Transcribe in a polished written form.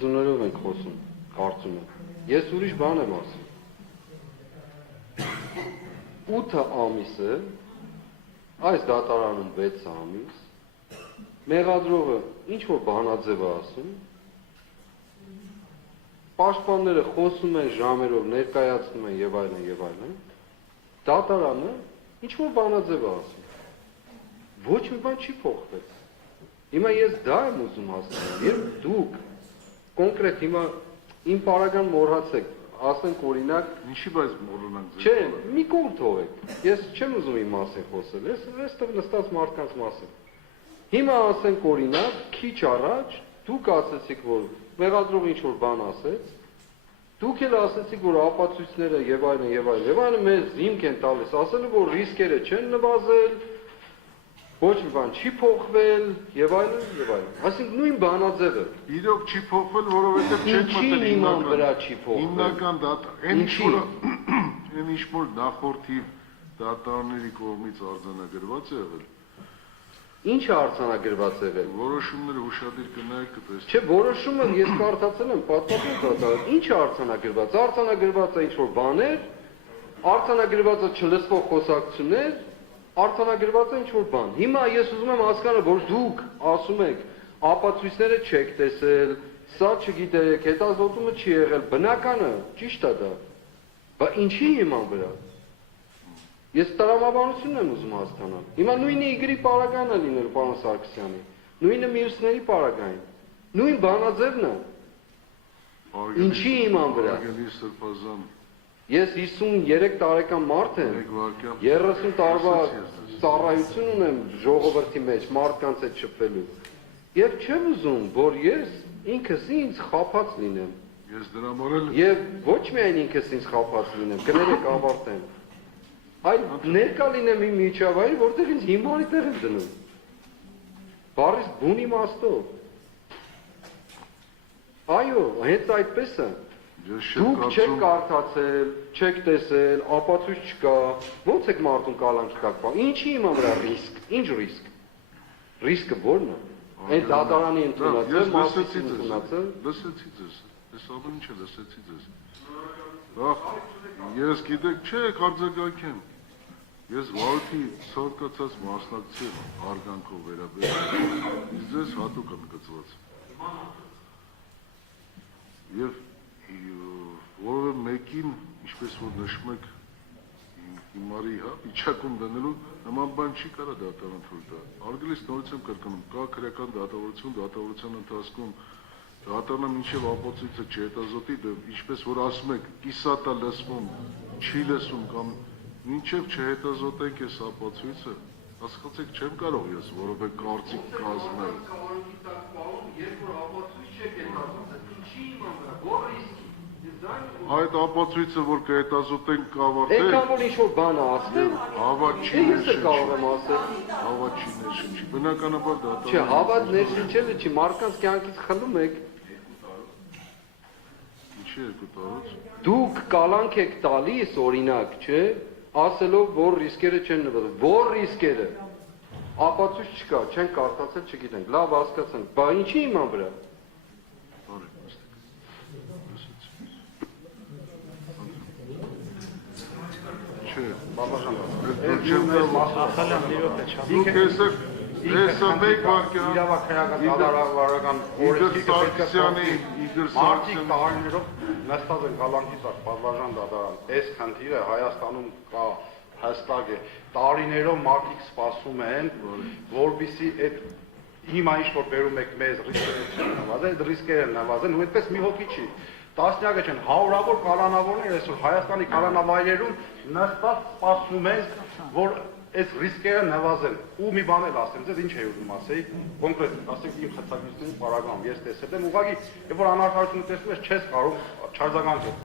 Զուներով ենք խոսում, կարծում եմ։ Ես ուրիշ բան եմ ասում։ 8 ամիս է, այս դատարանում 6 ամիս, մեղադրողը ինչ-որ բանաձև է ասում, պաշտպանները խոսում են ժամերով, ներկայացնում են եւ այլն, դատարանը ինչ-որ բանաձև է ասում։ Ոչ մի բան չի փոխվել։ Հիմա ես դա եմ ուզում հասկանալ, երբ դուք կոնկրետ հիմա իմ պարագան մոռացեք, ասենք օրինակ, ինչի բայց մոռանանք ձեր։ Չէ, մի կողմ թողեք։ Ես չեմ ուզում իմ մասին խոսել, ես այստեղ նստած մարդկանց մասին։ Հիմա ասենք օրինակ, քիչ առաջ դուք ասացիք, որ մեղադրողը ինչ-որ բան ասեց, դուք էլ ասացիք, որ ապացույցները եւ այլն մեզ հիմք են տալիս, ասելու որ ռիսկերը չեն նվազել, ոչ մի բան չի փոխվել եւ այլն։ Այսինքն նույն բանաձևը։ Իրոք չի փոխվել, որովհետեւ չեք մտել իման վրա չի փոխվել։ Հիմնական դատա, այն ինչ որ նախորդի դատարանների կողմից արձանագրված է եղել։ Ինչ է արձանագրված եղել։ Որոշումները ուշադիր կնայեք կտեսնեք։ Չէ, որոշումը ես կարդացել եմ պատմական դատարան։ Ինչ է արձանագրված։ Արձանագրված է ինչ-որ բաներ, արձանագրված է չլսվող խոսակցություններ, արձանագրված է ինչ-որ բան։ Հիմա ես ուզում եմ հասկանալ, որ դուք ասում եք, ապացույցները չեք տեսել, սա չգիտեք, հետազոտումը չի եղել, բնական է, ճիշտ է դա։ Բայց ինչի իման վրա։ Ես տրամաբանությունն եմ ուզում հասկանալ։ Հիմա նույնը Իգրի պարագան է լինել պարոն Սարգսյանի, նույնը մյուսների պարագային, նույն բանաձևն է։ Ինչի իման վրա։ Ես 53 տարեկան մարդ եմ, 30 տարվա ծառայություն ունեմ ժողովրդի մեջ, մարդկանց հետ շփվելու։ Եվ չեմ ուզում, որ ես ինքս ինձ խաբած լինեմ։ Ես դրա համար Եվ ոչ միայն ինքս ինձ խաբած լինեմ, կներեք ավարտեմ։ Այլ ներկա լինեմ իմ միջավայրի, որտեղ ինձ հիմարի տեղ եմ դնում։ Բառից բուն իմաստով։ Այո, հենց այդպես է։ Դուք չեք կարդացել, չեք տեսել, ապացույց չկա, ո՞նց եք մարդուն կալանք կակպա, ինչի իման վրա ռիսկ, ինչ ռիսկ, ռիսկը որն է, այն դատարանի ընդունացել, մասից ընդունացել, լսեցի ձեզ, ես ամեն ինչ լսեցի ձեզ, ես գիտեք չէ, արձագանք եմ, ես վարդի ցանկացած մասնակցի արգանքով վերաբերել, ձեզ հատուկ ընդգծված, և որովհետև մեկին, ինչպես որ նշում եք հիմարի վիճակում դնելու, նման բան չի կարա դատարան թույլ տա։ Արգելից նորից եմ կրկնում, կա քրեական դատավորություն, դատավորության ընթացքում դատարանը մինչև ապացույցը չհետազոտի, ինչպես որ ասում եք, կիսատ է լսվում, չի լսում կամ մինչև չհետազոտենք այս ապացույցը, հասկացեք չեմ կարող ես որովհետև կարծիք կազմել։ Այդ ապացույցը, որ կհետազոտենք կավարտել, Էնքան որ ինչ-որ բան է ասել, հավատ չի ես էլ կարող եմ ասել։ Հավատ չի ներշնչի, բնականաբար դատարանը։ Չէ, հավատ ներշնչելը չի, մարդկանց կյանքից խլում եք։ Ինչի երկու տարուց։ Դուք կալանք եք տալիս, օրինակ, չէ, ասելով, որ ռիսկերը չեն նվազել, որ ռիսկերը, ապացույց չկա, չեն կարդացել, չգիտենք, լավ հասկացանք, բա ինչի իման վրա։ Դուք հեսա մեկ վարկյան Իգր Սարգսյանի Մարդիկ տարիներով նստած են կալանքի տակ, բազբաժան դատարան, այս խնդիրը Հայաստանում կա հստակ է, տարիներով մարդիկ սպասում են, որպեսզի այդ հիմա ինչ որ բերում եք մեզ ռիսկերը չեն նվազել, այդ ռիսկերը են նվազել, ու այդպես մի հոգի չի, տասնյակը չեն, հարյուրավոր կալանավորներ այսօր Հայաստանի կալանավայրերում նստած սպասում են, որ այս ռիսկերը նվազեն, ու մի բան էլ ասեմ, ձեզ ինչ է ուզում ասեի, կոնկրետ, ասենք իմ խցագույցների պարագայում ես տեսել եմ, ուղղակի, երբ որ անարդարությունը տեսնում ես, չես կարող չարձագանքել։